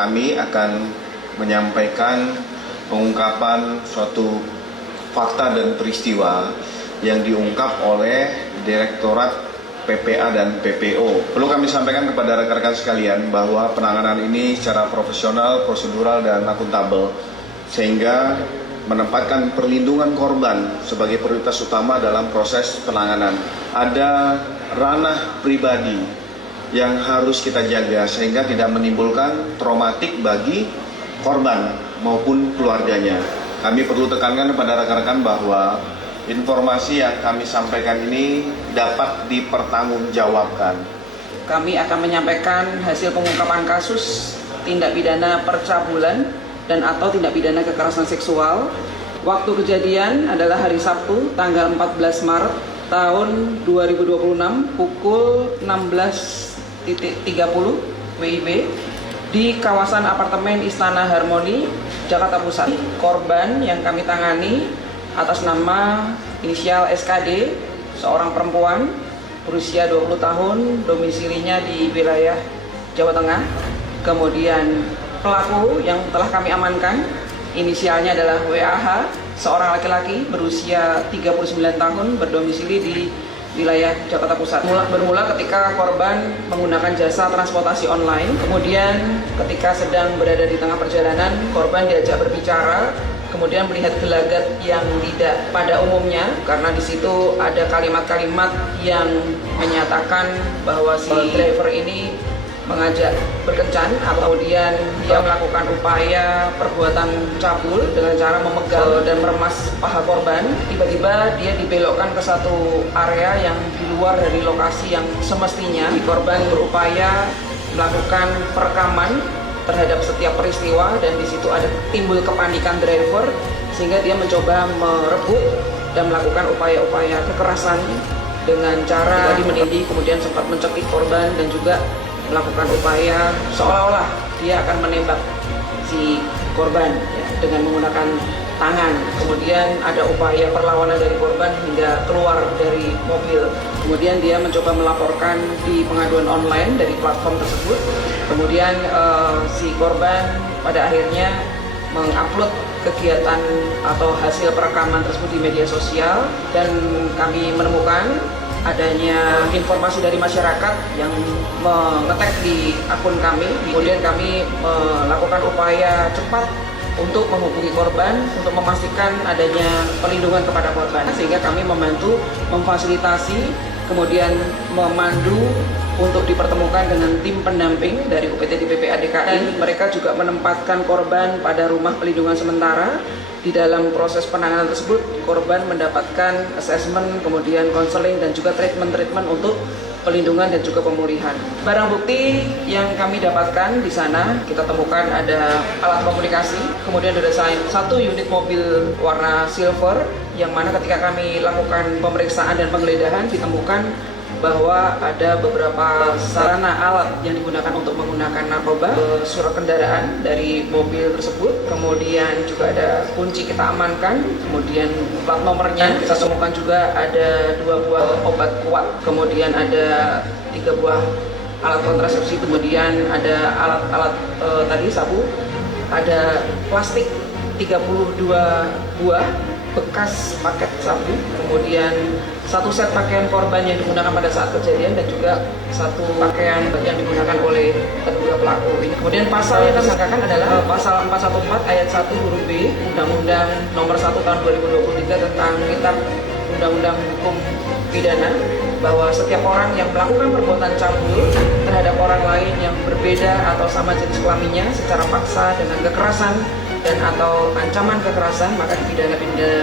kami akan menyampaikan pengungkapan suatu fakta dan peristiwa yang diungkap oleh Direktorat PPA dan PPO. Perlu kami sampaikan kepada rekan-rekan sekalian bahwa penanganan ini secara profesional, prosedural, dan akuntabel, sehingga menempatkan perlindungan korban sebagai prioritas utama dalam proses penanganan. Ada ranah pribadi yang harus kita jaga sehingga tidak menimbulkan traumatik bagi korban maupun keluarganya. Kami perlu tekankan kepada rekan-rekan bahwa informasi yang kami sampaikan ini dapat dipertanggungjawabkan. Kami akan menyampaikan hasil pengungkapan kasus tindak pidana percabulan dan atau tindak pidana kekerasan seksual. Waktu kejadian adalah hari Sabtu tanggal 14 Maret tahun 2026 pukul 16.30 WIB di kawasan apartemen Istana Harmoni, Jakarta Pusat. Korban yang kami tangani atas nama inisial SKD, seorang perempuan berusia 20 tahun, domisilinya di wilayah Jawa Tengah. Kemudian pelaku yang telah kami amankan, inisialnya adalah WAH, seorang laki-laki berusia 39 tahun, berdomisili di wilayah Jakarta Pusat. Bermula ketika korban menggunakan jasa transportasi online, kemudian ketika sedang berada di tengah perjalanan, korban diajak berbicara, kemudian melihat gelagat yang tidak pada umumnya, karena di situ ada kalimat-kalimat yang menyatakan bahwa si driver ini mengajak berkencan, kemudian dia melakukan upaya perbuatan cabul dengan cara memegang dan meremas paha korban. Tiba-tiba dia dibelokkan ke satu area yang di luar dari lokasi yang semestinya. Korban berupaya melakukan perekaman terhadap setiap peristiwa, dan di situ ada timbul kepanikan driver sehingga dia mencoba merebut dan melakukan upaya-upaya kekerasan dengan cara menindih, kemudian sempat mencekik korban dan juga melakukan upaya seolah-olah dia akan menembak si korban ya, dengan menggunakan tangan. Kemudian ada upaya perlawanan dari korban hingga keluar dari mobil. Kemudian dia mencoba melaporkan di pengaduan online dari platform tersebut. Kemudian si korban pada akhirnya mengupload kegiatan atau hasil perekaman tersebut di media sosial, dan kami menemukan adanya informasi dari masyarakat yang mengetek di akun kami. Kemudian kami melakukan upaya cepat untuk menghubungi korban untuk memastikan adanya perlindungan kepada korban, sehingga kami membantu memfasilitasi, kemudian memandu untuk dipertemukan dengan tim pendamping dari UPT PPA DKI. Mereka juga menempatkan korban pada rumah pelindungan sementara. Di dalam proses penanganan tersebut, korban mendapatkan asesmen, kemudian konseling, dan juga treatment untuk pelindungan dan juga pemulihan. Barang bukti yang kami dapatkan di sana, kita temukan ada alat komunikasi, kemudian ada satu unit mobil warna silver, yang mana ketika kami lakukan pemeriksaan dan penggeledahan ditemukan bahwa ada beberapa sarana alat yang digunakan untuk menggunakan narkoba, surat kendaraan dari mobil tersebut, kemudian juga ada kunci kita amankan, kemudian plat nomornya kita temukan juga ada 2 buah obat kuat, kemudian ada 3 buah alat kontrasepsi, kemudian ada alat-alat tadi sabu, ada plastik 32 buah bekas paket sabu, kemudian 1 set pakaian korban yang digunakan pada saat kejadian, dan juga 1 pakaian yang digunakan oleh terduga pelaku ini. Kemudian pasal yang disangkakan adalah pasal 414 ayat 1 huruf B Undang-Undang Nomor 1 Tahun 2023 tentang Kitab Undang-Undang Hukum Pidana, bahwa setiap orang yang melakukan perbuatan cabul terhadap orang lain yang berbeda atau sama jenis kelaminnya secara paksa dengan kekerasan dan atau ancaman kekerasan, maka dipidana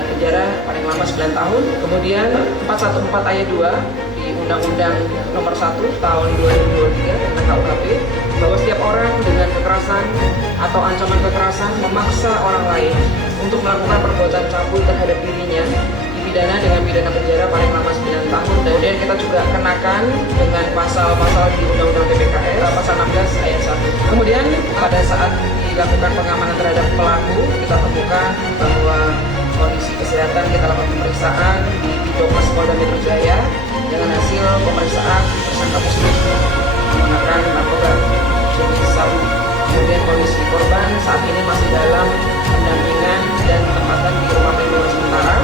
penjara paling lama 9 tahun. Kemudian 414 ayat 2 di Undang-Undang Nomor 1 Tahun 2023 tentang KUHP, bahwa setiap orang dengan kekerasan atau ancaman kekerasan memaksa orang lain untuk melakukan perbuatan cabul terhadap dirinya dipidana dengan pidana penjara paling lama 9 tahun. Kemudian kita juga kenakan dengan pasal-pasal di Undang-Undang TPKS pasal 16 ayat 1. Kemudian pada saat dilakukan pengamanan terhadap pelaku, kita temukan bahwa kondisi kesehatan kita lakukan pemeriksaan di Bidokes Polda Metro Jaya. Dengan hasil pemeriksaan tersangka positif menggunakan narkoba jenis sabu. kemudian kondisi korban saat ini masih dalam pendampingan dan penempatan di rumah perlindungan sementara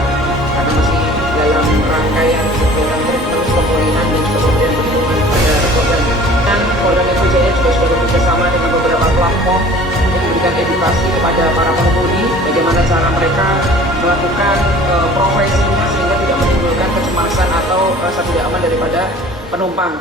karena masih dalam rangkaian program terus pemulihan dan juga pemberian perlindungan kepada korban. Dan Polda Metro Jaya juga sudah bekerjasama dengan beberapa platform untuk memberikan edukasi kepada para pengemudi bagaimana cara mereka melakukan profesinya sehingga tidak menimbulkan kecemasan atau rasa tidak aman daripada penumpang.